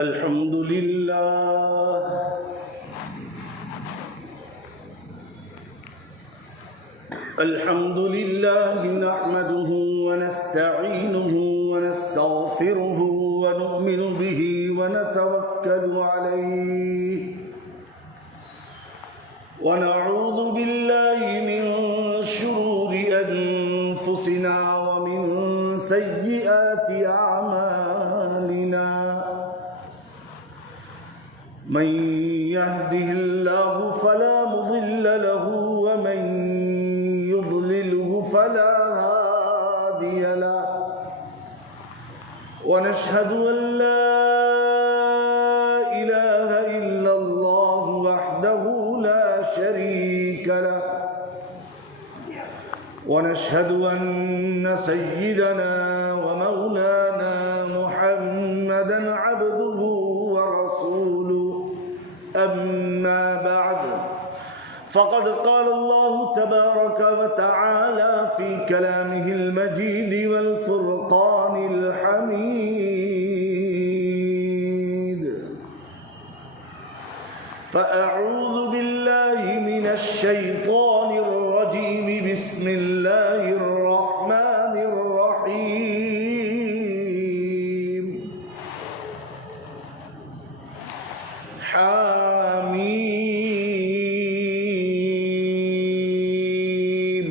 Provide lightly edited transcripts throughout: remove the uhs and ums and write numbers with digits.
الحمد لله نحمده ونستعينه ونستغفره ونؤمن به ونتوكل عليه ونعوذ بالله من شرور أنفسنا ومن سيئات أعمالنا من يهده الله فلا مضل له ومن يضلله فلا هادي له ونشهد أن لا إله إلا الله وحده لا شريك له ونشهد أن سيدنا ومولانا محمدا عبده ورسوله أما بعد فقد قال الله تبارك وتعالى في كلامه المجيد والفرقان الحميد فأعوذ بالله من الشيطان الرجيم بسم الله الرحمن الرحيم حميم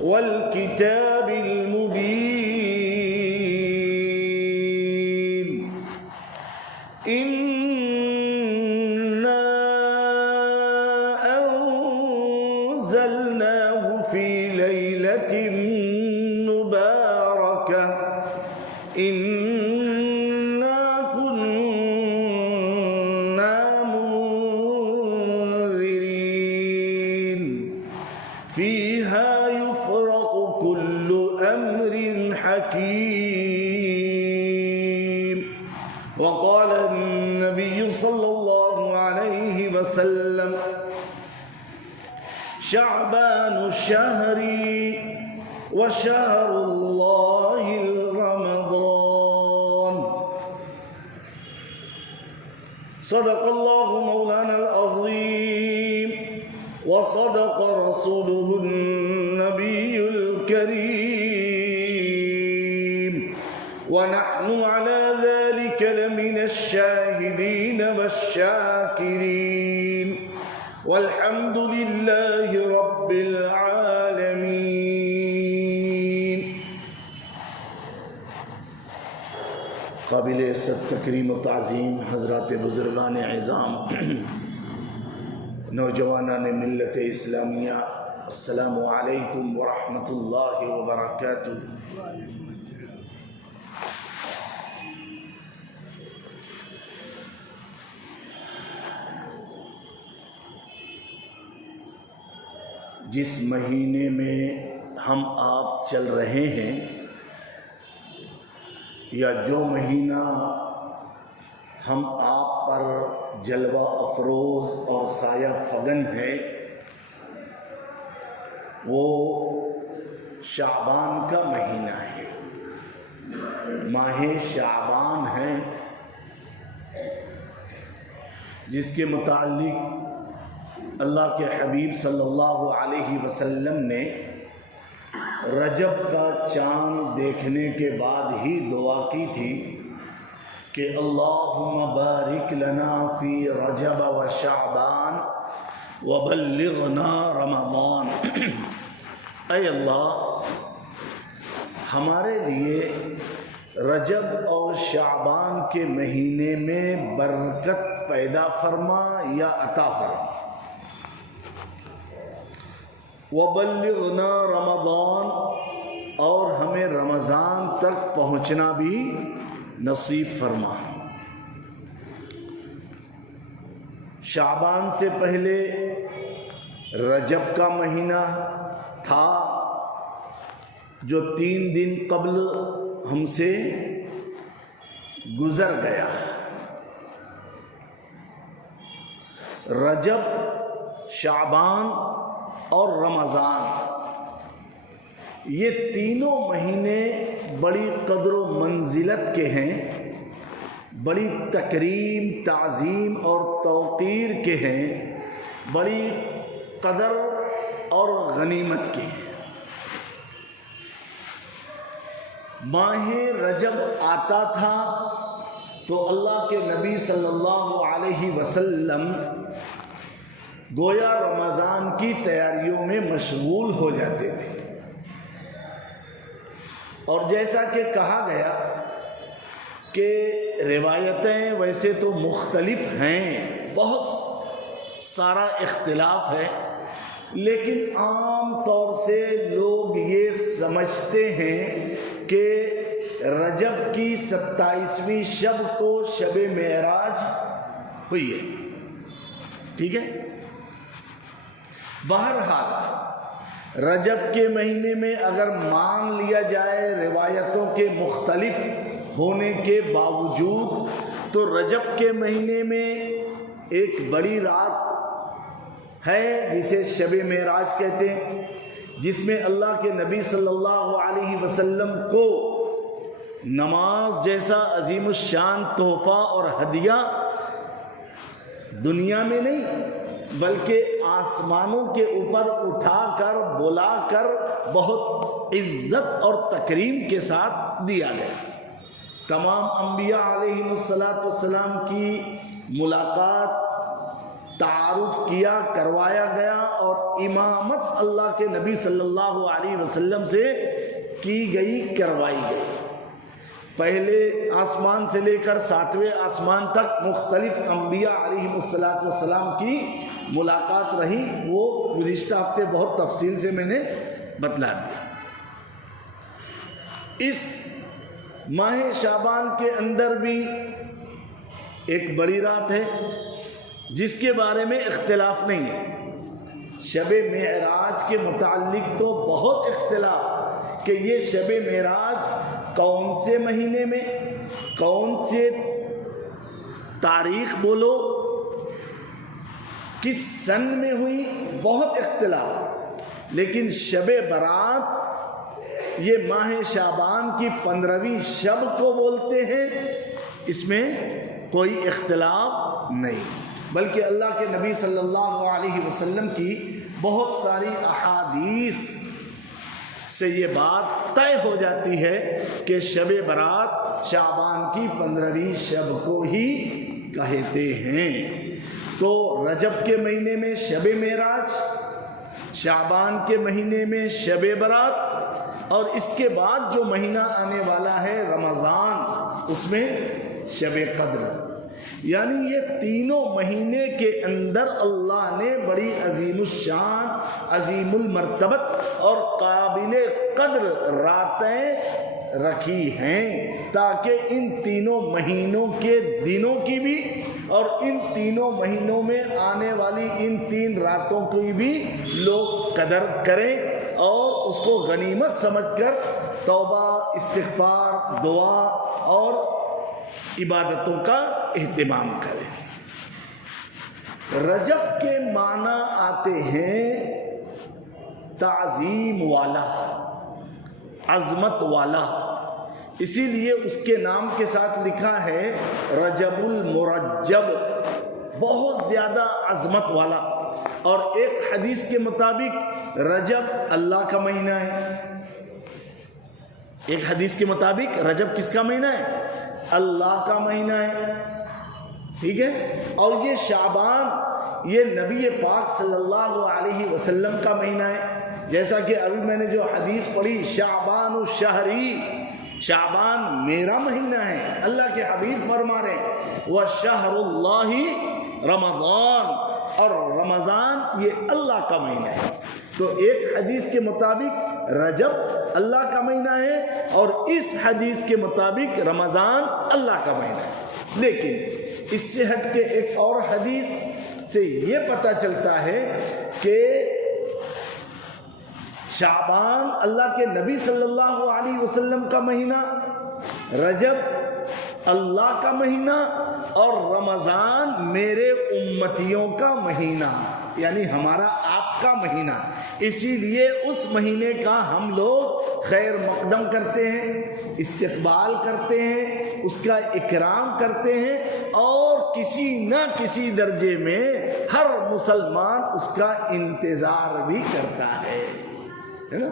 والكتاب المبين إنا أنزلناه في ليلة مباركة إنا كنا منذرين فيها يفرق كل أمر حكيم وقال النبي صلى الله عليه وسلم شعبان شهري وشهر الله رمضان صدق الله مولانا العظيم وصدق رسوله النبي الكريم ونحن على ذلك لمن الشاهدين والشاكرين والحمد لله رب العالمين. قابل عزت تکریم و تعظیم حضرات بزرگان عظام، نوجوانان ملت اسلامیہ، السلام علیکم ورحمۃ اللہ وبرکاتہ. جس مہینے میں ہم آپ چل رہے ہیں، یا جو مہینہ ہم آپ پر جلوہ افروز اور سایہ فگن ہے، وہ شعبان کا مہینہ ہے، ماہ شعبان ہے، جس کے متعلق اللہ کے حبیب صلی اللہ علیہ وسلم نے رجب کا چاند دیکھنے کے بعد ہی دعا کی تھی کہ اللہم بارک لنا فی رجب و شعبان وبلغنا رمضان. اے اللہ، ہمارے لیے رجب اور شعبان کے مہینے میں برکت پیدا فرما یا عطا فرما، وبلغنا رمضان، اور ہمیں رمضان تک پہنچنا بھی نصیب فرما. شعبان سے پہلے رجب کا مہینہ تھا، جو 3 دن قبل ہم سے گزر گیا. رجب، شعبان اور رمضان، یہ تینوں مہینے بڑی قدر و منزلت کے ہیں، بڑی تکریم، تعظیم اور توقیر کے ہیں، بڑی قدر اور غنیمت کے ہیں۔ ماہ رجب آتا تھا تو اللہ کے نبی صلی اللہ علیہ وسلم گویا رمضان کی تیاریوں میں مشغول ہو جاتے تھے، اور جیسا کہ کہا گیا کہ روایتیں ویسے تو مختلف ہیں، بہت سارا اختلاف ہے، لیکن عام طور سے لوگ یہ سمجھتے ہیں کہ رجب کی 27ویں شب کو شب معراج ہوئی ہے، ٹھیک ہے۔ بہرحال رجب کے مہینے میں اگر مان لیا جائے روایتوں کے مختلف ہونے کے باوجود، تو رجب کے مہینے میں ایک بڑی رات ہے جسے شب معراج کہتے ہیں، جس میں اللہ کے نبی صلی اللہ علیہ وسلم کو نماز جیسا عظیم الشان تحفہ اور ہدیہ دنیا میں نہیں بلکہ آسمانوں کے اوپر اٹھا کر بلا کر بہت عزت اور تکریم کے ساتھ دیا گیا۔ تمام انبیاء علیہ السلام کی ملاقات، تعارف کیا، کروایا گیا، اور امامت اللہ کے نبی صلی اللہ علیہ وسلم سے کی گئی، کروائی گئی۔ پہلے آسمان سے لے کر 7ویں آسمان تک مختلف انبیاء علیہ السلام کی ملاقات رہی، وہ گزشتہ ہفتے بہت تفصیل سے میں نے بتلا دیا۔ اس ماہ شعبان کے اندر بھی ایک بڑی رات ہے جس کے بارے میں اختلاف نہیں ہے۔ شب معراج کے متعلق تو بہت اختلاف کہ یہ شب معراج کون سے مہینے میں، کون سے تاریخ بولو، کس سن میں ہوئی، بہت اختلاف۔ لیکن شب برات یہ ماہ شعبان کی 15ویں شب کو بولتے ہیں، اس میں کوئی اختلاف نہیں، بلکہ اللہ کے نبی صلی اللہ علیہ وسلم کی بہت ساری احادیث سے یہ بات طے ہو جاتی ہے کہ شب برات شعبان کی 15ویں شب کو ہی کہتے ہیں۔ تو رجب کے مہینے میں شب معراج، شعبان کے مہینے میں شب برات، اور اس کے بعد جو مہینہ آنے والا ہے رمضان، اس میں شب قدر۔ یعنی یہ تینوں مہینے کے اندر اللہ نے بڑی عظیم الشان، عظیم المرتبت اور قابل قدر راتیں رکھی ہیں، تاکہ ان تینوں مہینوں کے دنوں کی بھی اور ان تینوں مہینوں میں آنے والی ان 3 راتوں کی بھی لوگ قدر کریں اور اس کو غنیمت سمجھ کر توبہ، استغفار، دعا اور عبادتوں کا اہتمام کریں۔ رجب کے معنی آتے ہیں تعظیم والا، عظمت والا، اسی لیے اس کے نام کے ساتھ لکھا ہے رجب المرجب، بہت زیادہ عظمت والا۔ اور ایک حدیث کے مطابق رجب اللہ کا مہینہ ہے، ایک حدیث کے مطابق رجب کس کا مہینہ ہے؟ اللہ کا مہینہ ہے، ٹھیک ہے۔ اور یہ شعبان یہ نبی پاک صلی اللہ علیہ وسلم کا مہینہ ہے، جیسا کہ ابھی میں نے جو حدیث پڑھی، شعبان شہری، شعبان میرا مہینہ ہے، اللہ کے حبیب فرما رہے ہیں وَشَهْرُ اللَّهِ رمضان، اور رمضان یہ اللہ کا مہینہ ہے۔ تو ایک حدیث کے مطابق رجب اللہ کا مہینہ ہے اور اس حدیث کے مطابق رمضان اللہ کا مہینہ ہے۔ لیکن اس سے ہٹ کے ایک اور حدیث سے یہ پتہ چلتا ہے کہ شعبان اللہ کے نبی صلی اللہ علیہ وسلم کا مہینہ، رجب اللہ کا مہینہ، اور رمضان میرے امتیوں کا مہینہ، یعنی ہمارا آپ کا مہینہ۔ اسی لیے اس مہینے کا ہم لوگ خیر مقدم کرتے ہیں، استقبال کرتے ہیں، اس کا اکرام کرتے ہیں، اور کسی نہ کسی درجے میں ہر مسلمان اس کا انتظار بھی کرتا ہے نا۔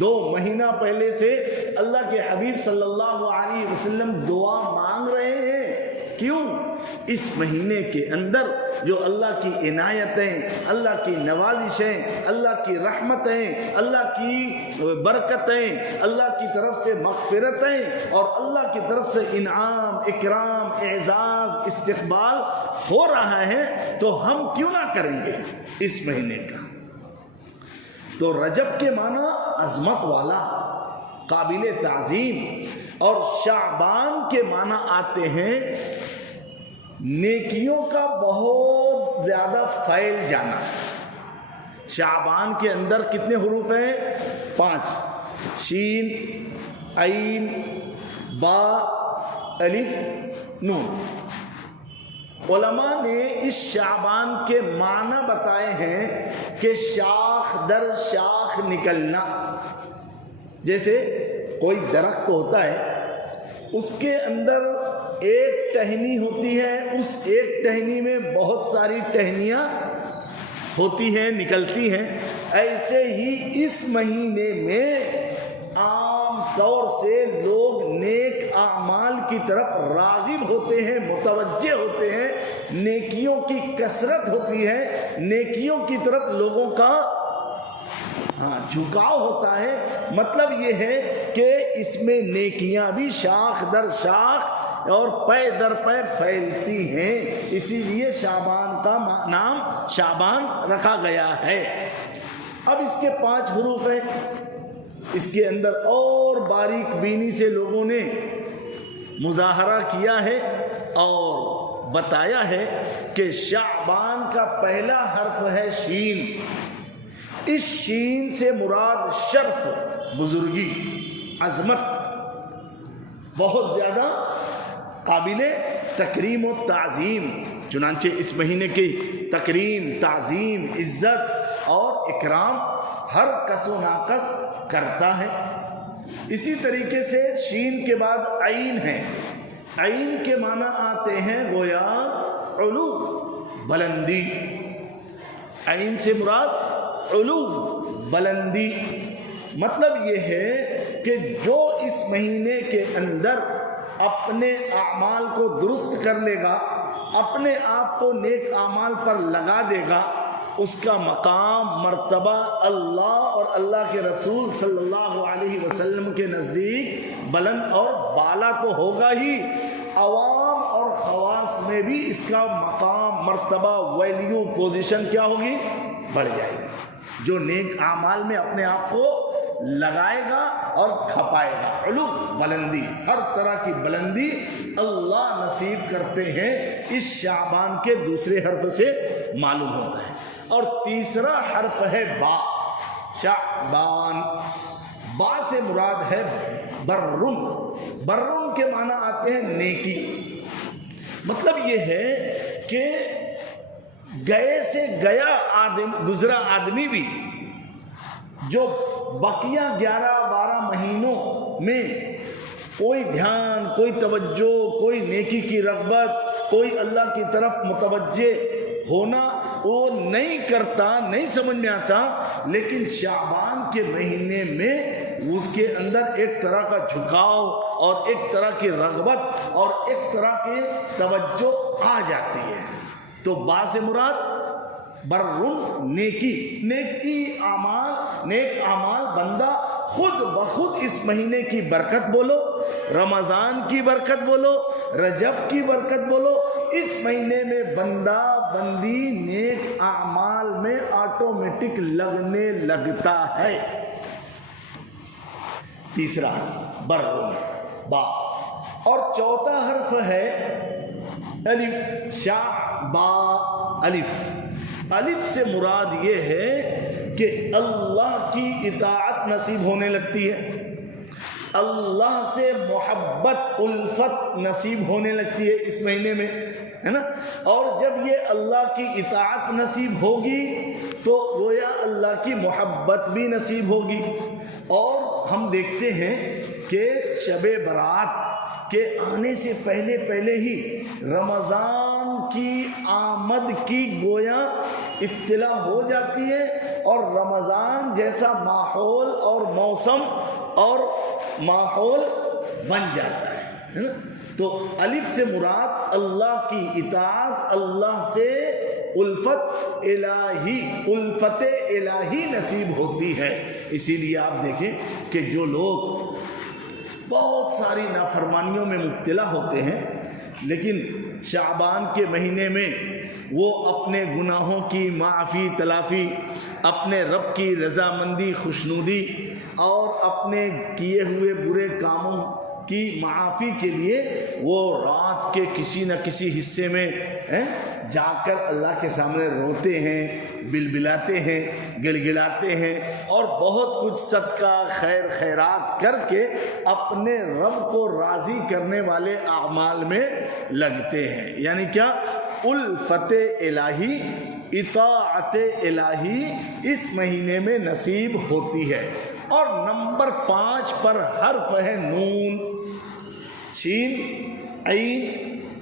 2 مہینہ پہلے سے اللہ کے حبیب صلی اللہ علیہ وسلم دعا مانگ رہے ہیں، کیوں؟ اس مہینے کے اندر جو اللہ کی عنایتیں، اللہ کی نوازشیں، اللہ کی رحمتیں، اللہ کی برکتیں، اللہ کی طرف سے مغفرتیں اور اللہ کی طرف سے انعام، اکرام، اعزاز، استقبال ہو رہا ہے، تو ہم کیوں نہ کریں گے اس مہینے کا؟ تو رجب کے معنی عظمت والا، قابل تعظیم، اور شعبان کے معنی آتے ہیں نیکیوں کا بہت زیادہ پھیل جانا۔ شعبان کے اندر کتنے حروف ہیں؟ 5، شین، عین، با، الف، نون۔ علماء نے اس شعبان کے معنی بتائے ہیں کہ شاخ در شاخ نکلنا، جیسے کوئی درخت ہوتا ہے، اس کے اندر ایک ٹہنی ہوتی ہے، اس ایک ٹہنی میں بہت ساری ٹہنیاں ہوتی ہیں، نکلتی ہیں۔ ایسے ہی اس مہینے میں عام طور سے لوگ نیک اعمال کی طرف راغب ہوتے ہیں، متوجہ ہوتے ہیں، نیکیوں کی کثرت ہوتی ہے، نیکیوں کی طرف لوگوں کا جھکاؤ ہوتا ہے۔ مطلب یہ ہے کہ اس میں نیکیاں بھی شاخ در شاخ اور پے در پے پھیلتی ہیں، اسی لیے شعبان کا نام شعبان رکھا گیا ہے۔ اب اس کے 5 حروف ہیں، اس کے اندر اور باریک بینی سے لوگوں نے مظاہرہ کیا ہے اور بتایا ہے کہ شعبان کا پہلا حرف ہے شین۔ اس شین سے مراد شرف، بزرگی، عظمت، بہت زیادہ قابل تکریم و تعظیم۔ چنانچہ اس مہینے کی تکریم، تعظیم، عزت اور اکرام ہر کس و ناقص کرتا ہے۔ اسی طریقے سے شین کے بعد عین ہے۔ عین کے معنی آتے ہیں گویا علو، بلندی۔ عین سے مراد علو، بلندی۔ مطلب یہ ہے کہ جو اس مہینے کے اندر اپنے اعمال کو درست کر لے گا، اپنے آپ کو نیک اعمال پر لگا دے گا، اس کا مقام، مرتبہ اللہ اور اللہ کے رسول صلی اللہ علیہ وسلم کے نزدیک بلند اور بالا تو ہوگا ہی، عوام اور خواص میں بھی اس کا مقام، مرتبہ، ویلیو، پوزیشن کیا ہوگی؟ بڑھ جائے گی۔ جو نیک اعمال میں اپنے آپ کو لگائے گا اور کھپائے گا، علو، بلندی، ہر طرح کی بلندی اللہ نصیب کرتے ہیں، اس شعبان کے دوسرے حرف سے معلوم ہوتا ہے۔ اور تیسرا حرف ہے با، شعبان۔ با سے مراد ہے برم۔ برم کے معنی آتے ہیں نیکی۔ مطلب یہ ہے کہ گئے سے گیا گزرا آدمی بھی جو بقیہ 11-12 مہینوں میں کوئی دھیان، کوئی توجہ، کوئی نیکی کی رغبت، کوئی اللہ کی طرف متوجہ ہونا وہ نہیں کرتا، نہیں سمجھ میں آتا، لیکن شعبان کے مہینے میں اس کے اندر ایک طرح کا جھکاؤ اور ایک طرح کی رغبت اور ایک طرح کی توجہ آ جاتی ہے۔ تو با سے مراد برم، نیکی، نیکی اعمال، نیک اعمال بندہ خود بخود اس مہینے کی برکت بولو، رمضان کی برکت بولو، رجب کی برکت بولو، اس مہینے میں بندہ بندی نیک اعمال میں آٹومیٹک لگنے لگتا ہے۔ تیسرا برم، با۔ اور چوتھا حرف ہے الف، شا با الف۔ الف سے مراد یہ ہے کہ اللہ کی اطاعت نصیب ہونے لگتی ہے، اللہ سے محبت، الفت نصیب ہونے لگتی ہے اس مہینے میں، ہے نا۔ اور جب یہ اللہ کی اطاعت نصیب ہوگی تو گویا اللہ کی محبت بھی نصیب ہوگی، اور ہم دیکھتے ہیں کہ شب برات کے آنے سے پہلے ہی رمضان کی آمد کی گویا اطلاع ہو جاتی ہے، اور رمضان جیسا ماحول اور موسم اور ماحول بن جاتا ہے۔ تو الف سے مراد اللہ کی اطاعت، اللہ سے الفت الہی نصیب ہوتی ہے۔ اسی لیے آپ دیکھیں کہ جو لوگ بہت ساری نافرمانیوں میں مبتلا ہوتے ہیں، لیکن شعبان کے مہینے میں وہ اپنے گناہوں کی معافی تلافی، اپنے رب کی رضامندی خوشنودی اور اپنے کیے ہوئے برے کاموں کی معافی کے لیے وہ رات کے کسی نہ کسی حصے میں جا کر اللہ کے سامنے روتے ہیں، بلبلاتے ہیں، گڑگڑاتے ہیں، اور بہت کچھ صدقہ خیر خیرات کر کے اپنے رب کو راضی کرنے والے اعمال میں لگتے ہیں۔ یعنی کیا؟ الفت الہی، اطاعت الہی اس مہینے میں نصیب ہوتی ہے۔ اور نمبر 5 پر حرف ہے نون، شین، عین،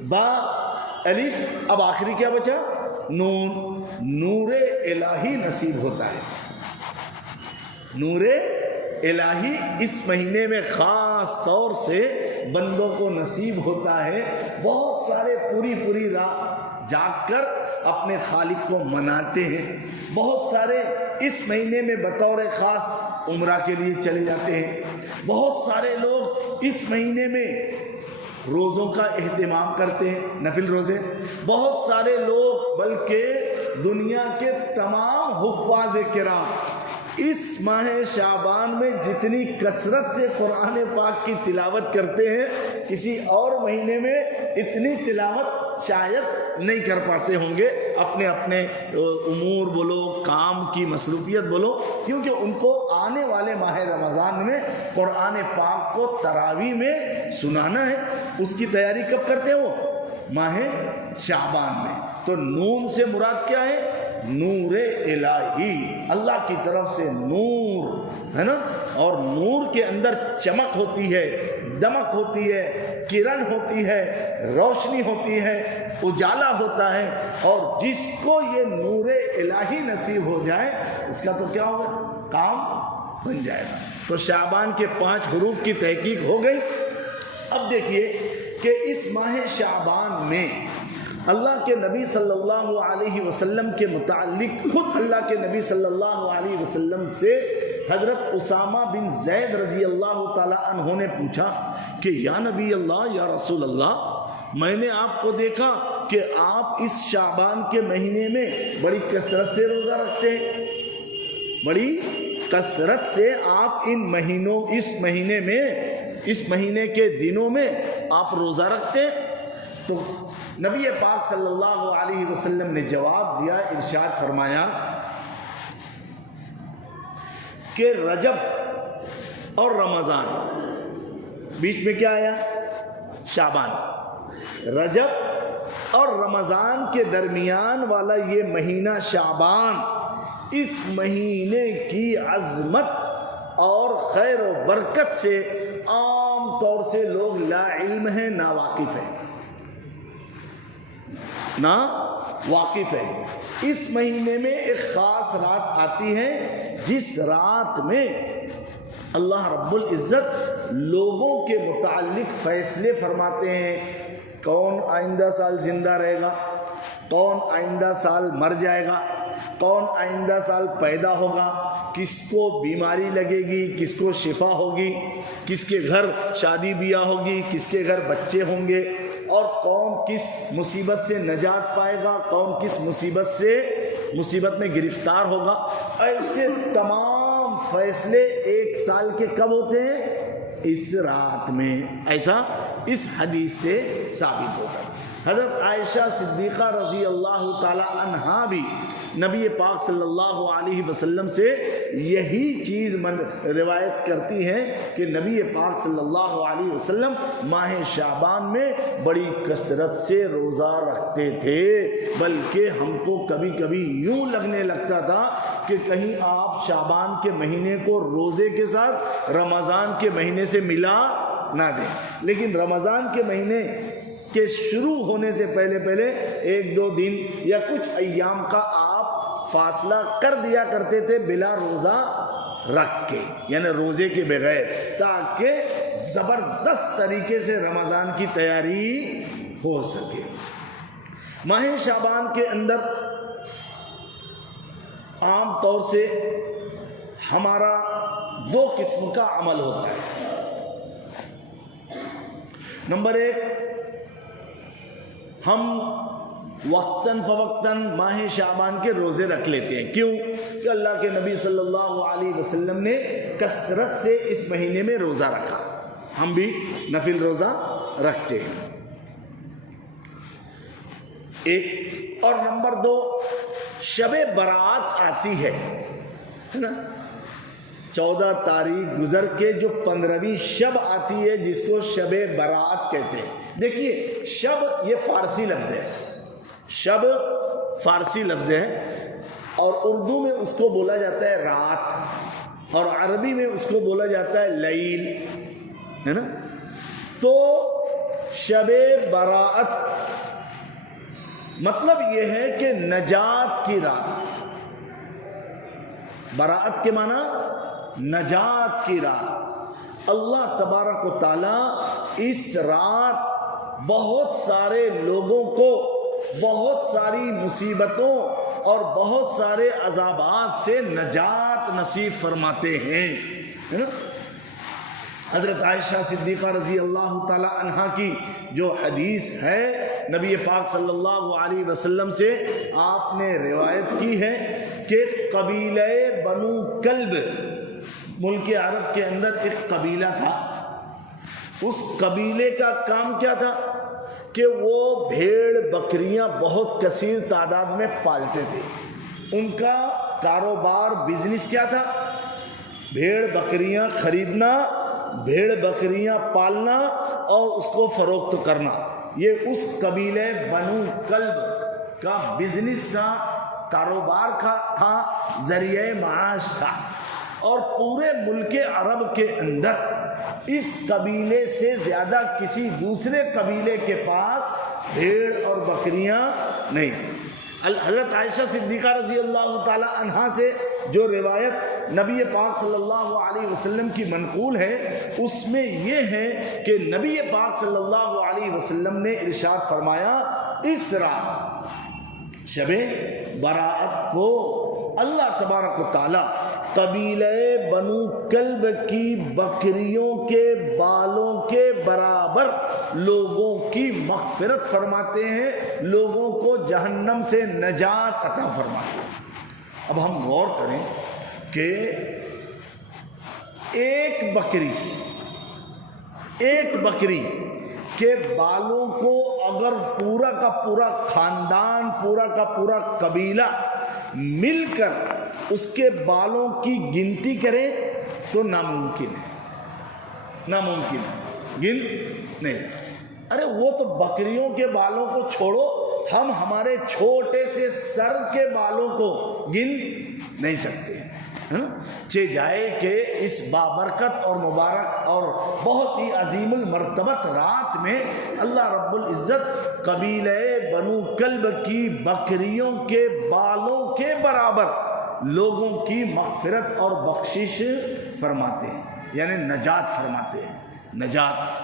با، الف، اب آخری کیا بچا؟ نون۔ نور الہی نصیب ہوتا ہے۔ نور الہی اس مہینے میں خاص طور سے بندوں کو نصیب ہوتا ہے۔ بہت سارے پوری رات جاگ کر اپنے خالق کو مناتے ہیں، بہت سارے اس مہینے میں بطور خاص عمرہ کے لیے چلے جاتے ہیں، بہت سارے لوگ اس مہینے میں روزوں کا اہتمام کرتے ہیں، نفل روزے۔ بہت سارے لوگ بلکہ دنیا کے تمام حفاظ کرام اس ماہ شعبان میں جتنی کثرت سے قرآن پاک کی تلاوت کرتے ہیں، کسی اور مہینے میں اتنی تلاوت شاید نہیں کر پاتے ہوں گے، اپنے امور بولو، کام کی مصروفیت بولو، کیونکہ ان کو آنے والے ماہ رمضان میں قرآن پاک کو تراویح میں سنانا ہے۔ اس کی تیاری کب کرتے ہیں؟ وہ ماہ شعبان میں۔ تو نون سے مراد کیا ہے؟ نور الہی، اللہ کی طرف سے نور ہے نا، اور نور کے اندر چمک ہوتی ہے، دمک ہوتی ہے، کرن ہوتی ہے، روشنی ہوتی ہے، اجالا ہوتا ہے، اور جس کو یہ نور الہی نصیب ہو جائے اس کا تو کیا ہوگا؟ کام بن جائے گا۔ تو شعبان کے 5 حروف کی تحقیق ہو گئی۔ اب دیکھیے کہ اس ماہ شعبان میں اللہ کے نبی صلی اللہ علیہ وسلم کے متعلق خود اللہ کے نبی صلی اللہ علیہ وسلم سے حضرت اسامہ بن زید رضی اللہ تعالی عنہ نے پوچھا کہ یا نبی اللہ، یا رسول اللہ، میں نے آپ کو دیکھا کہ آپ اس شعبان کے مہینے میں بڑی کثرت سے روزہ رکھتے ہیں، بڑی کثرت سے آپ اس مہینے کے دنوں میں آپ روزہ رکھتے ہیں۔ تو نبی پاک صلی اللہ علیہ وسلم نے جواب دیا، ارشاد فرمایا کہ رجب اور رمضان، بیچ میں کیا آیا؟ شعبان۔ رجب اور رمضان کے درمیان والا یہ مہینہ شعبان، اس مہینے کی عظمت اور خیر و برکت سے عام طور سے لوگ لا علم ہیں، نا واقف ہے۔ اس مہینے میں ایک خاص رات آتی ہے، جس رات میں اللہ رب العزت لوگوں کے متعلق فیصلے فرماتے ہیں۔ کون آئندہ سال زندہ رہے گا، کون آئندہ سال مر جائے گا، کون آئندہ سال پیدا ہوگا، کس کو بیماری لگے گی، کس کو شفا ہوگی، کس کے گھر شادی بیاہ ہوگی، کس کے گھر بچے ہوں گے، اور کون کس مصیبت سے نجات پائے گا، کون کس مصیبت میں گرفتار ہوگا۔ ایسے تمام فیصلے ایک سال کے کب ہوتے ہیں؟ اس رات میں۔ ایسا اس حدیث سے ثابت ہوتا ہے۔ حضرت عائشہ صدیقہ رضی اللہ تعالی عنہا بھی نبی پاک صلی اللہ علیہ وسلم سے یہی چیز روایت کرتی ہیں کہ نبی پاک صلی اللہ علیہ وسلم ماہ شعبان میں بڑی کثرت سے روزہ رکھتے تھے، بلکہ ہم کو کبھی کبھی یوں لگنے لگتا تھا کہ کہیں آپ شعبان کے مہینے کو روزے کے ساتھ رمضان کے مہینے سے ملا نہ دیں، لیکن رمضان کے مہینے کے شروع ہونے سے پہلے 1-2 دن یا کچھ ایام کا آپ فاصلہ کر دیا کرتے تھے بلا روزہ رکھ کے، یعنی روزے کے بغیر، تاکہ زبردست طریقے سے رمضان کی تیاری ہو سکے۔ ماہ شعبان کے اندر عام طور سے ہمارا 2 قسم کا عمل ہوتا ہے۔ نمبر 1، ہم وقتاً فوقتاً ماہ شعبان کے روزے رکھ لیتے ہیں۔ کیوں؟ کہ اللہ کے نبی صلی اللہ علیہ وسلم نے کثرت سے اس مہینے میں روزہ رکھا، ہم بھی نفل روزہ رکھتے ہیں، ایک۔ اور نمبر 2، شب برات آتی ہے نا، 14 تاریخ گزر کے جو 15ویں شب آتی ہے جس کو شب برات کہتے ہیں۔ دیکھیے، شب یہ فارسی لفظ ہے، شب فارسی لفظ ہے، اور اردو میں اس کو بولا جاتا ہے رات، اور عربی میں اس کو بولا جاتا ہے لیل، ہے نا۔ تو شب برات مطلب یہ ہے کہ نجات کی رات، برات کے معنی نجات کی رات۔ اللہ تبارک و تعالی اس رات بہت سارے لوگوں کو بہت ساری مصیبتوں اور بہت سارے عذابات سے نجات نصیب فرماتے ہیں، ہے نا۔ حضرت عائشہ صدیقہ رضی اللہ تعالی عنہا کی جو حدیث ہے، نبی پاک صلی اللہ علیہ وسلم سے آپ نے روایت کی ہے کہ قبیلہ بنو کلب، ملک عرب کے اندر ایک قبیلہ تھا، اس قبیلے کا کام کیا تھا کہ وہ بھیڑ بکریاں بہت کثیر تعداد میں پالتے تھے۔ ان کا کاروبار بزنس کیا تھا؟ بھیڑ بکریاں خریدنا، بھیڑ بکریاں پالنا اور اس کو فروخت کرنا، یہ اس قبیلے بنو کلب کا بزنس کا کاروبار کا تھا، ذریعہ معاش تھا۔ اور پورے ملک عرب کے اندر اس قبیلے سے زیادہ کسی دوسرے قبیلے کے پاس بھیڑ اور بکریاں نہیں۔ حضرت عائشہ صدیقہ رضی اللہ تعالی عنہا سے جو روایت نبی پاک صلی اللہ علیہ وسلم کی منقول ہے، اس میں یہ ہے کہ نبی پاک صلی اللہ علیہ وسلم نے ارشاد فرمایا، اس رات شب برات کو اللہ تبارک و تعالی قبیلہ بنو کلب کی بکریوں کے بالوں کے برابر لوگوں کی مغفرت فرماتے ہیں، لوگوں کو جہنم سے نجات عطا فرماتے ہیں۔ اب ہم غور کریں کہ ایک بکری کے بالوں کو اگر پورا کا پورا خاندان، پورا کا پورا قبیلہ مل کر اس کے بالوں کی گنتی کرے تو ناممکن ہے، ناممکن ہے، گن نہیں۔ ارے وہ تو بکریوں کے بالوں کو چھوڑو، ہم ہمارے چھوٹے سے سر کے بالوں کو گن نہیں سکتے۔ چہ جائے کہ اس بابرکت اور مبارک اور بہت ہی عظیم المرتبت رات میں اللہ رب العزت قبیلہ بنو کلب کی بکریوں کے بالوں کے برابر لوگوں کی مغفرت اور بخشش فرماتے ہیں، یعنی نجات فرماتے ہیں۔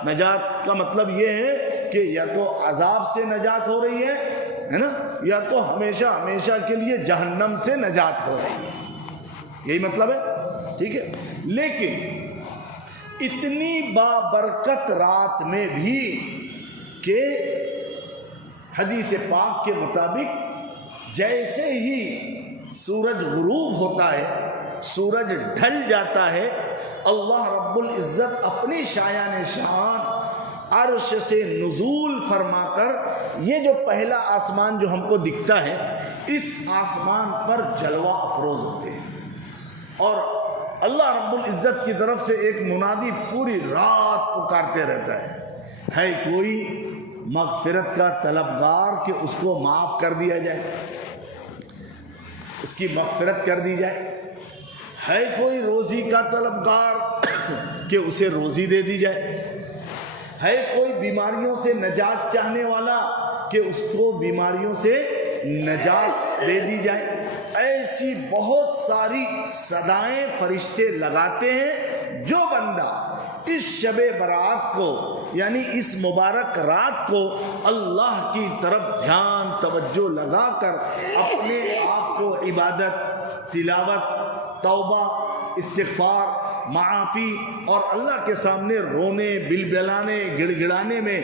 نجات کا مطلب یہ ہے کہ یا تو عذاب سے نجات ہو رہی ہے نا، یا تو ہمیشہ ہمیشہ کے لیے جہنم سے نجات ہو رہی ہے، یہی مطلب ہے، ٹھیک ہے۔ لیکن اتنی بابرکت رات میں بھی کہ حدیث پاک کے مطابق جیسے ہی سورج غروب ہوتا ہے، سورج ڈھل جاتا ہے، اللہ رب العزت اپنی شایان شان عرش سے نزول فرما کر یہ جو پہلا آسمان جو ہم کو دکھتا ہے، اس آسمان پر جلوہ افروز ہوتے ہیں، اور اللہ رب العزت کی طرف سے ایک منادی پوری رات پکارتے رہتا ہے کوئی مغفرت کا طلبگار کہ اس کو معاف کر دیا جائے، اس کی مغفرت کر دی جائے، ہے کوئی روزی کا طلبگار کہ اسے روزی دے دی جائے، ہے کوئی بیماریوں سے نجات چاہنے والا کہ اس کو بیماریوں سے نجات دے دی جائے۔ ایسی بہت ساری صدائیں فرشتے لگاتے ہیں۔ جو بندہ اس شب برات کو یعنی اس مبارک رات کو اللہ کی طرف دھیان توجہ لگا کر اپنے آپ کو عبادت، تلاوت، توبہ، استغفار، معافی اور اللہ کے سامنے رونے، بلبلانے، گڑ گڑانے میں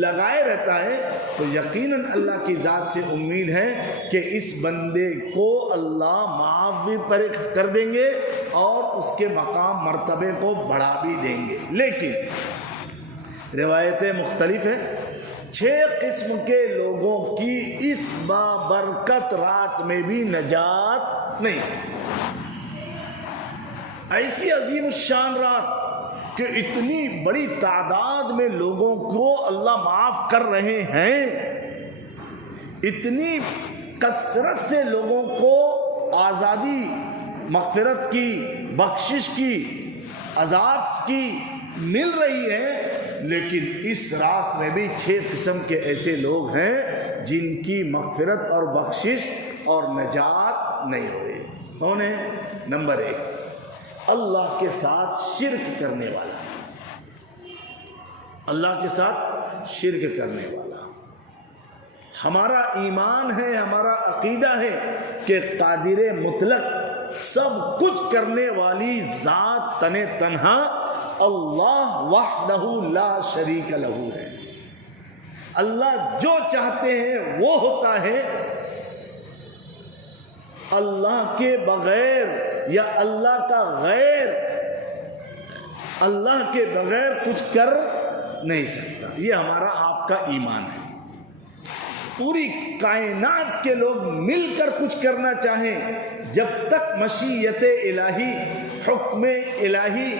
لگائے رہتا ہے تو یقیناً اللہ کی ذات سے امید ہے کہ اس بندے کو اللہ معاف بھی کر دیں گے اور اس کے مقام مرتبے کو بڑھا بھی دیں گے۔ لیکن روایتیں مختلف ہیں، 6 قسم کے لوگوں کی اس بابرکت رات میں بھی نجات نہیں۔ ایسی عظیم الشان رات کہ اتنی بڑی تعداد میں لوگوں کو اللہ معاف کر رہے ہیں، اتنی کثرت سے لوگوں کو آزادی، مغفرت کی، بخشش کی، عذاب کی مل رہی ہے، لیکن اس رات میں بھی 6 قسم کے ایسے لوگ ہیں جن کی مغفرت اور بخشش اور نجات نہیں ہو رہی۔ کون ہے؟ نمبر 1، اللہ کے ساتھ شرک کرنے والا، اللہ کے ساتھ شرک کرنے والا۔ ہمارا ایمان ہے، ہمارا عقیدہ ہے کہ قادر مطلق، سب کچھ کرنے والی ذات تن تنہا اللہ وحدہ لا شریک لہ ہے۔ اللہ جو چاہتے ہیں وہ ہوتا ہے، اللہ کے بغیر یا اللہ کا غیر اللہ کے بغیر کچھ کر نہیں سکتا۔ یہ ہمارا آپ کا ایمان ہے۔ پوری کائنات کے لوگ مل کر کچھ کرنا چاہیں، جب تک مشیت الہی، حکم الہی،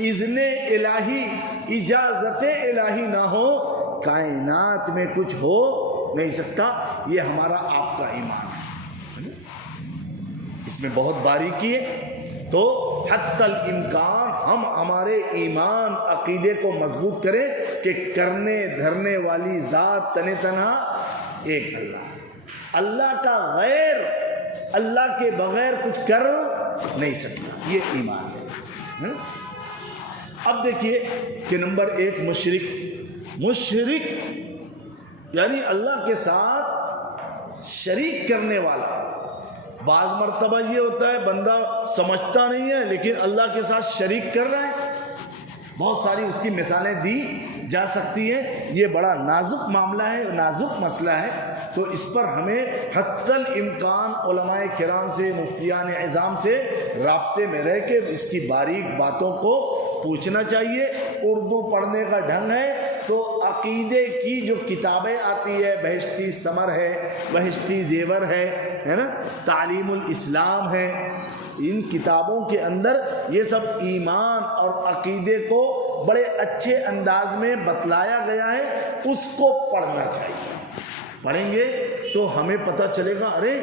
اذن الہی، اجازت الہی نہ ہو، کائنات میں کچھ ہو نہیں سکتا۔ یہ ہمارا آپ کا ایمان ہے۔ اس میں بہت باریکی ہے، تو حتی الامکان ہم ہمارے ایمان عقیدے کو مضبوط کریں کہ کرنے دھرنے والی ذات تن تنہا ایک اللہ، اللہ کا غیر اللہ کے بغیر کچھ کر نہیں سکتا۔ یہ ایمان ہے۔ اب دیکھیے کہ نمبر 1 مشرک یعنی اللہ کے ساتھ شریک کرنے والا۔ بعض مرتبہ یہ ہوتا ہے بندہ سمجھتا نہیں ہے لیکن اللہ کے ساتھ شریک کر رہا ہے۔ بہت ساری اس کی مثالیں دی جا سکتی ہیں۔ یہ بڑا نازک معاملہ ہے، نازک مسئلہ ہے، تو اس پر ہمیں حتی الامکان علماء کرام سے، مفتیان اعظام سے رابطے میں رہ کے اس کی باریک باتوں کو پوچھنا چاہیے۔ اردو پڑھنے کا ڈھنگ ہے تو عقیدے کی جو کتابیں آتی ہے، بہشتی ثمر ہے، بہشتی زیور ہے نا، تعلیم الاسلام ہے، ان کتابوں کے اندر یہ سب ایمان اور عقیدے کو بڑے اچھے انداز میں بتلایا گیا ہے، اس کو پڑھنا چاہیے۔ پڑھیں گے تو ہمیں پتہ چلے گا ارے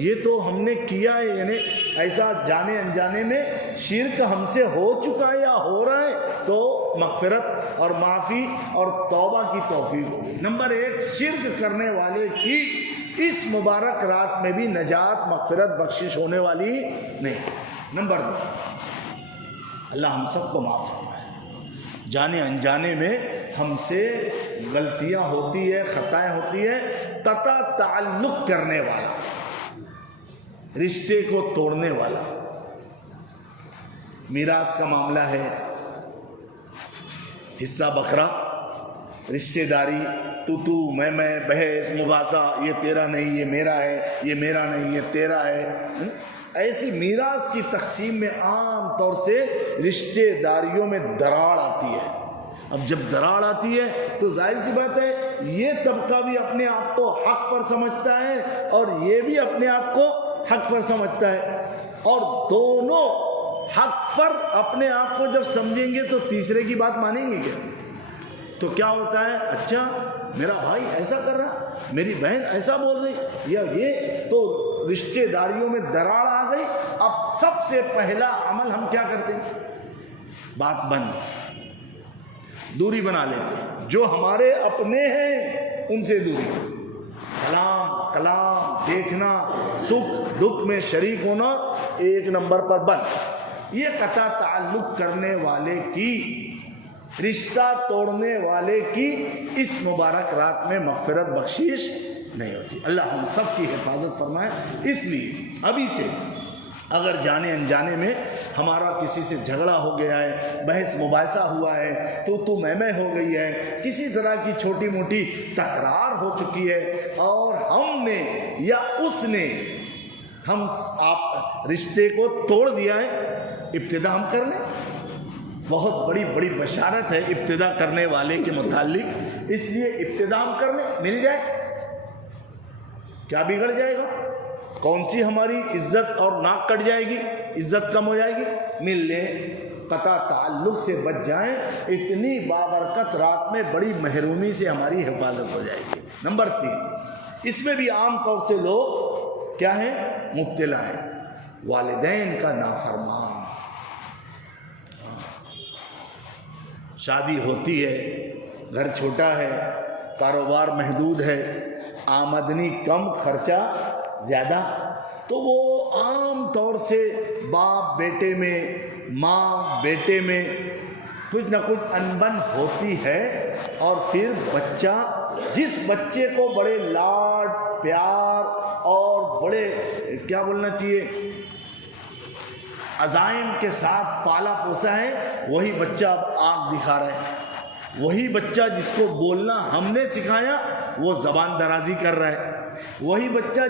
یہ تو ہم نے کیا ہے، یعنی ایسا جانے انجانے میں شرک ہم سے ہو چکا ہے یا ہو رہا ہے، تو مغفرت اور معافی اور توبہ کی توفیق ہوگی۔ نمبر 1، شرک کرنے والے کی اس مبارک رات میں بھی نجات، مغفرت، بخشش ہونے والی نہیں۔ نمبر 2، اللہ ہم سب کو معاف فرمائے۔ جانے انجانے میں ہم سے غلطیاں ہوتی ہے، خطائیں ہوتی ہے، قطع تعلق کرنے والا، رشتے کو توڑنے والا، میراث کا معاملہ ہے، حصہ بکرا، رشتے داری، تو میں بحث مباحثہ، یہ تیرا نہیں یہ میرا ہے، یہ میرا نہیں یہ تیرا ہے۔ ایسی میراث کی تقسیم میں عام طور سے رشتے داریوں میں دراڑ آتی ہے۔ اب جب دراڑ آتی ہے تو ظاہر سی بات ہے یہ طبقہ بھی اپنے آپ کو حق پر سمجھتا ہے اور یہ بھی اپنے آپ کو حق پر سمجھتا ہے، اور دونوں حق پر اپنے آپ کو جب سمجھیں گے تو تیسرے کی بات مانیں گے کیا؟ تو کیا ہوتا ہے، اچھا میرا بھائی ایسا کر رہا، میری بہن ایسا بول رہی، یا یہ تو رشتے داریوں میں دراڑ آ گئی، اب سب سے پہلا عمل ہم کیا کرتے ہیں؟ بات بند، دوری بنا لیتے ہیں۔ جو ہمارے اپنے ہیں ان سے دوری، سلام کلام، دیکھنا، سکھ دکھ میں شریک ہونا 1 نمبر پر بند۔ یہ قطع تعلق کرنے والے کی، رشتہ توڑنے والے کی اس مبارک رات میں مغفرت بخشش نہیں ہوتی۔ اللہ ہم سب کی حفاظت فرمائے۔ اس لیے ابھی سے اگر جانے انجانے میں ہمارا کسی سے جھگڑا ہو گیا ہے، بحث مباحثہ ہوا ہے، تو میں ہو گئی ہے، کسی طرح کی چھوٹی موٹی تکرار ہو چکی ہے، اور ہم نے یا اس نے آپ رشتے کو توڑ دیا ہے، ابتدا ہم کر لیں۔ بہت بڑی بشارت ہے ابتدا کرنے والے کے متعلق، اس لیے ابتدا ہم کر لیں، مل جائے، کیا بگڑ جائے گا؟ کون سی ہماری عزت اور ناک کٹ جائے گی، عزت کم ہو جائے گی؟ مل لیں، قطع تعلق سے بچ جائیں، اتنی بابرکت رات میں بڑی محرومی سے ہماری حفاظت ہو جائے گی۔ نمبر 3، اس میں بھی عام طور سے لوگ کیا ہیں؟ مبتلا ہیں، والدین کا نافرمان۔ شادی ہوتی ہے، گھر چھوٹا ہے، کاروبار محدود ہے، آمدنی کم، خرچہ زیادہ، تو وہ عام طور سے باپ بیٹے میں، ماں بیٹے میں کچھ نہ کچھ انبن ہوتی ہے، اور پھر بچہ، جس بچے کو بڑے لاڈ پیار اور بڑے کیا بولنا چاہیے عزائم کے ساتھ پالا پوسا ہے، وہی بچہ اب آنکھ دکھا رہا ہے۔ وہی بچہ جس کو بولنا ہم نے سکھایا وہ زبان درازی کر رہا ہے۔ وہی بچہ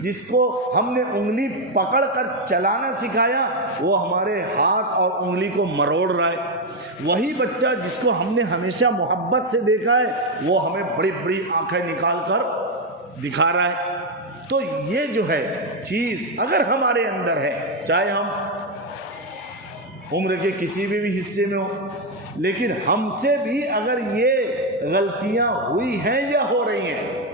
جس کو ہم نے انگلی پکڑ کر چلانا سکھایا وہ ہمارے ہاتھ اور انگلی کو مروڑ رہا ہے۔ وہی بچہ جس کو ہم نے ہمیشہ محبت سے دیکھا ہے وہ ہمیں بڑی بڑی آنکھیں نکال کر دکھا رہا ہے۔ تو یہ جو ہے چیز اگر ہمارے اندر ہے، چاہے ہم عمر کے کسی بھی حصے میں ہوں، لیکن ہم سے بھی اگر یہ غلطیاں ہوئی ہیں یا ہو رہی ہیں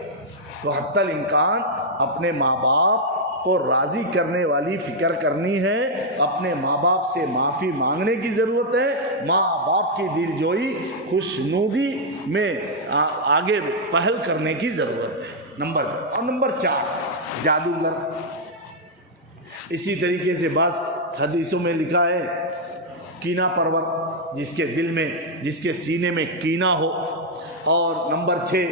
تو حتی الامکان اپنے ماں باپ کو راضی کرنے والی فکر کرنی ہے، اپنے ماں باپ سے معافی مانگنے کی ضرورت ہے، ماں باپ کی دلجوئی خوشنودی میں آگے پہل کرنے کی ضرورت ہے۔ نمبر 4 جادوگر۔ اسی طریقے سے بعض حدیثوں میں لکھا ہے کینہ پرور، جس کے دل میں، جس کے سینے میں کینہ ہو۔ اور نمبر 6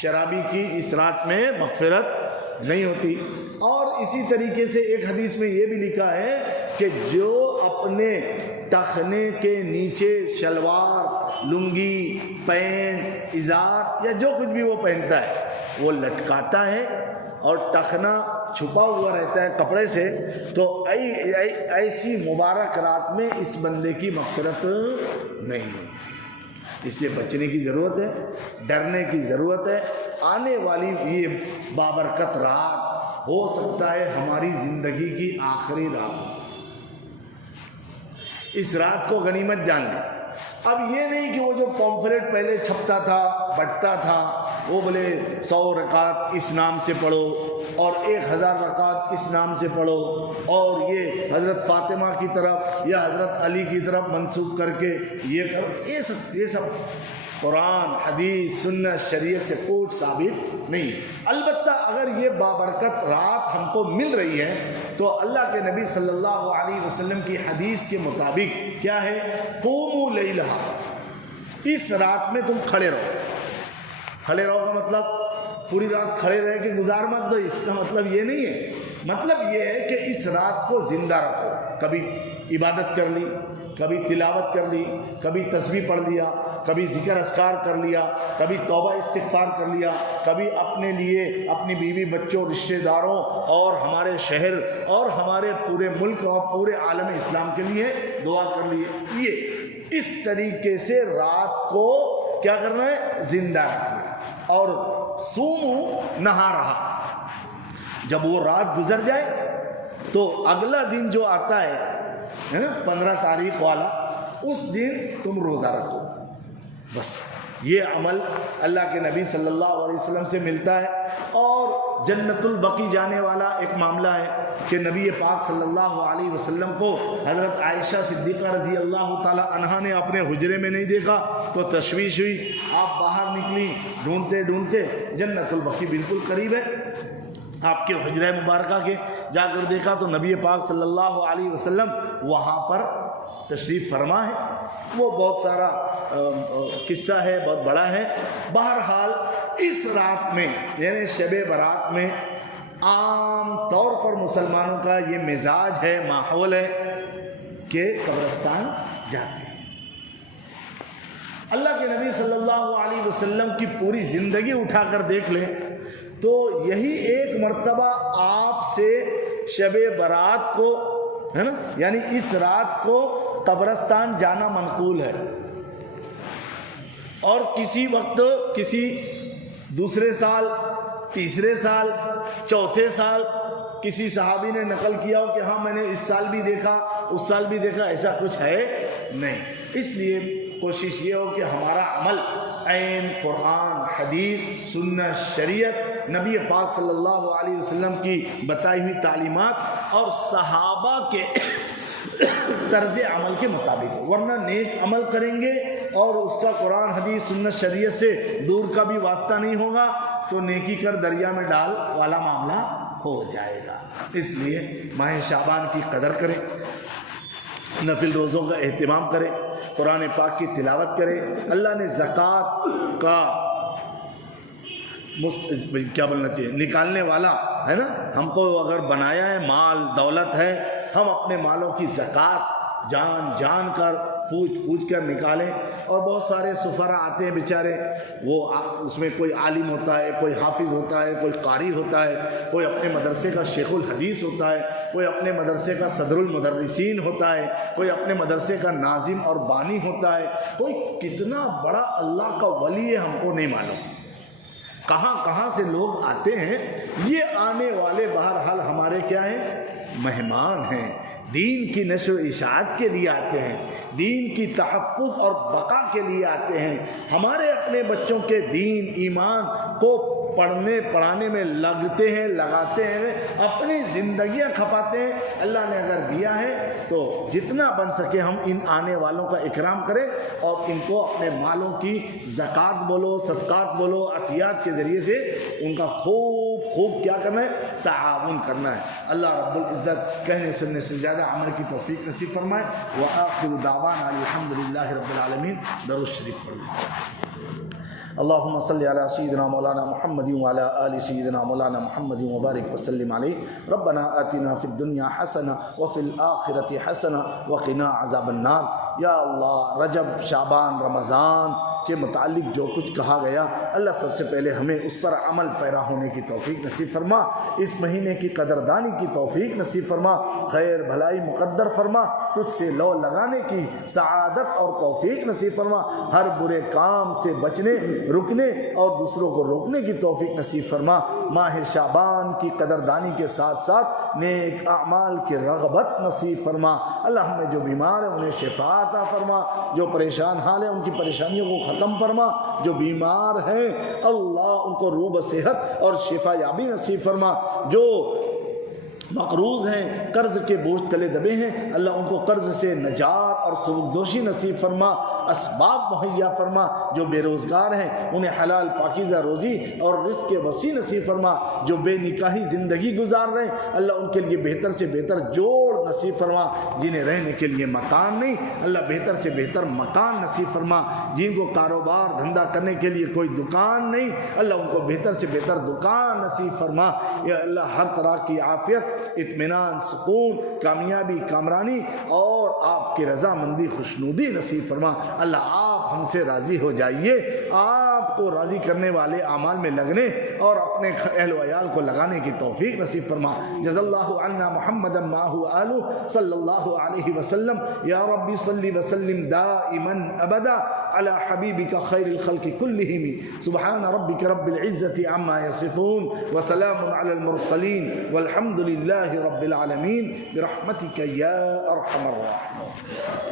شرابی کی اس رات میں مغفرت نہیں ہوتی۔ اور اسی طریقے سے ایک حدیث میں یہ بھی لکھا ہے کہ جو اپنے ٹخنے کے نیچے شلوار، لنگی، پینٹ، ازار یا جو کچھ بھی وہ پہنتا ہے وہ لٹکاتا ہے اور ٹخنا چھپا ہوا رہتا ہے کپڑے سے، تو ایسی مبارک رات میں اس بندے کی مغفرت نہیں ہوتی۔ اس سے بچنے کی ضرورت ہے، ڈرنے کی ضرورت ہے۔ آنے والی یہ بابرکت رات ہو سکتا ہے ہماری زندگی کی آخری رات، اس رات کو غنیمت جان لیں۔ اب یہ نہیں کہ وہ جو پمفلیٹ پہلے چھپتا تھا، بٹتا تھا، وہ بولے 100 رکعت اس نام سے پڑھو اور 1000 رکعت اس نام سے پڑھو، اور یہ حضرت فاطمہ کی طرف یا حضرت علی کی طرف منسوخ کر کے یہ کرو، یہ سب قرآن، حدیث، سنت، شریعت سے کچھ ثابت نہیں۔ البتہ اگر یہ بابرکت رات ہم کو مل رہی ہے تو اللہ کے نبی صلی اللہ علیہ وسلم کی حدیث کے مطابق کیا ہے؟ قوموا لیلھا، اس رات میں تم کھڑے رہو۔ کھڑے رہو کا مطلب پوری رات کھڑے رہ کے گزار مت دو، اس کا مطلب یہ نہیں ہے۔ مطلب یہ ہے کہ اس رات کو زندہ رکھو، کبھی عبادت کر لی، کبھی تلاوت کر لی، کبھی تسبیح پڑھ لیا، کبھی ذکر اذکار کر لیا، کبھی توبہ استغفار کر لیا، کبھی اپنے لیے، اپنی بیوی بچوں، رشتہ داروں اور ہمارے شہر اور ہمارے پورے ملک اور پورے عالم اسلام کے لیے دعا کر لیے۔ یہ اس طریقے سے رات کو کیا کرنا ہے؟ زندہ رکھنا۔ اور صوموا نہارھا، جب وہ رات گزر جائے تو اگلا دن جو آتا ہے 15 تاریخ والا، اس دن تم روزہ رکھو۔ بس یہ عمل اللہ کے نبی صلی اللہ علیہ وسلم سے ملتا ہے۔ اور جنت البقیع جانے والا ایک معاملہ ہے کہ نبی پاک صلی اللہ علیہ وسلم کو حضرت عائشہ صدیقہ رضی اللہ تعالی عنہا نے اپنے حجرے میں نہیں دیکھا تو تشویش ہوئی، آپ باہر نکلی، ڈھونڈتے ڈھونڈتے جنت البقیع بالکل قریب ہے آپ کے حجرہ مبارکہ کے، جا کر دیکھا تو نبی پاک صلی اللہ علیہ وسلم وہاں پر تشریف فرما ہے۔ وہ بہت سارا قصہ ہے، بہت بڑا ہے۔ بہرحال اس رات میں یعنی شب برات میں عام طور پر مسلمانوں کا یہ مزاج ہے، ماحول ہے کہ قبرستان جاتے ہیں۔ اللہ کے نبی صلی اللہ علیہ وسلم کی پوری زندگی اٹھا کر دیکھ لیں تو یہی ایک مرتبہ آپ سے شب برات کو ہے نا، یعنی اس رات کو قبرستان جانا منقول ہے، اور کسی وقت کسی دوسرے سال، تیسرے سال، چوتھے سال کسی صحابی نے نقل کیا ہو کہ ہاں میں نے اس سال بھی دیکھا، اس سال بھی دیکھا، ایسا کچھ ہے نہیں۔ اس لیے کوشش یہ ہو کہ ہمارا عمل عین قرآن، حدیث، سنت، شریعت، نبی پاک صلی اللہ علیہ وسلم کی بتائی ہوئی تعلیمات اور صحابہ کے طرز عمل کے مطابق ہو، ورنہ نیک عمل کریں گے اور اس کا قرآن، حدیث، سنت، شریعت سے دور کا بھی واسطہ نہیں ہوگا تو نیکی کر دریا میں ڈال والا معاملہ ہو جائے گا۔ اس لیے ماہ شعبان کی قدر کریں، نفل روزوں کا اہتمام کریں، قرآن پاک کی تلاوت کریں۔ اللہ نے زکوٰۃ کا کیا بولنا چاہیے، نکالنے والا ہے نا، ہم کو اگر بنایا ہے، مال دولت ہے، ہم اپنے مالوں کی زکوٰۃ جان جان کر پوچھ کر نکالیں۔ اور بہت سارے سفرا آتے ہیں بیچارے، وہ اس میں کوئی عالم ہوتا ہے، کوئی حافظ ہوتا ہے، کوئی قاری ہوتا ہے، کوئی اپنے مدرسے کا شیخ الحدیث ہوتا ہے، کوئی اپنے مدرسے کا صدر المدرسین ہوتا ہے، کوئی اپنے مدرسے کا ناظم اور بانی ہوتا ہے، کوئی کتنا بڑا اللہ کا ولی ہے ہم کو نہیں معلوم، کہاں کہاں سے لوگ آتے ہیں۔ یہ آنے والے بہرحال ہمارے کیا ہیں، مہمان ہیں، دین کی نشر و اشاعت کے لیے آتے ہیں، دین کی تحفظ اور بقا کے لیے آتے ہیں۔ ہمارے اپنے بچوں کے دین ایمان کو پڑھنے پڑھانے میں لگتے ہیں، لگاتے ہیں، اپنی زندگیاں کھپاتے ہیں۔ اللہ نے اگر دیا ہے تو جتنا بن سکے ہم ان آنے والوں کا اکرام کریں اور ان کو اپنے مالوں کی زکوٰۃ بولو، صدقات بولو، عطیات کے ذریعے سے ان کا خوب کیا کرنا ہے، تعاون کرنا ہے۔ اللہ رب العزت کہنے سننے سے زیادہ عمل کی توفیق نصیب فرمائے۔ وآخر دعوانا الحمدللہ رب العالمین۔ درود شریف پڑھیں۔ اللهم صل على سيدنا مولانا محمد وعلى آل سيدنا مولانا محمد وبارك وسلم عليه۔ ربنا آتنا في الدنيا حسنة وفي الآخرة حسنة وقنا عذاب النار۔ یا اللہ، رجب، شعبان، رمضان کے متعلق جو کچھ کہا گیا، اللہ سب سے پہلے ہمیں اس پر عمل پیرا ہونے کی توفیق نصیب فرما، اس مہینے کی قدردانی کی توفیق نصیب فرما، خیر بھلائی مقدر فرما، تجھ سے لو لگانے کی سعادت اور توفیق نصیب فرما، ہر برے کام سے بچنے، رکنے اور دوسروں کو روکنے کی توفیق نصیب فرما۔ ماہ شعبان کی قدردانی کے ساتھ ساتھ نیک اعمال کی رغبت نصیب فرما۔ اللہ ہمیں جو بیمار ہیں انہیں شفا عطا فرما، جو پریشان حال ہیں ان کی پریشانیوں کو ختم فرما، جو بیمار ہیں اللہ ان کو روب صحت اور شفا یابی نصیب فرما، جو مقروض ہیں، قرض کے بوجھ تلے دبے ہیں، اللہ ان کو قرض سے نجات اور سبکدوشی نصیب فرما، اسباب مہیا فرما، جو بے روزگار ہیں انہیں حلال پاکیزہ روزی اور رزق وسیع نصیب فرما، جو بے نکاحی زندگی گزار رہے ہیں اللہ ان کے لیے بہتر سے بہتر جوڑ نصیب فرما، جنہیں رہنے کے لیے مکان نہیں اللہ بہتر سے بہتر مکان نصیب فرما، جن کو کاروبار دھندا کرنے کے لیے کوئی دکان نہیں اللہ ان کو بہتر سے بہتر دکان نصیب فرما۔ یا اللہ ہر طرح کی عافیت، اطمینان، سکون، کامیابی، کامرانی اور آپ کی رضامندی، خوشنودی نصیب فرما۔ اللہ آپ ہم سے راضی ہو جائیے، آپ کو راضی کرنے والے اعمال میں لگنے اور اپنے اہل و عیال کو لگانے کی توفیق نصیب فرما۔ جزا اللہ عنا محمدا معه آلہ صلی اللہ علیہ وسلم۔ یا ربی صلی وسلم دائما ابدا على حبیبک خیر الخلق کلہم۔ سبحان ربک رب العزة عما یصفون وسلام علی المرسلین والحمد للہ رب العالمین برحمتک یا ارحم الراحمین۔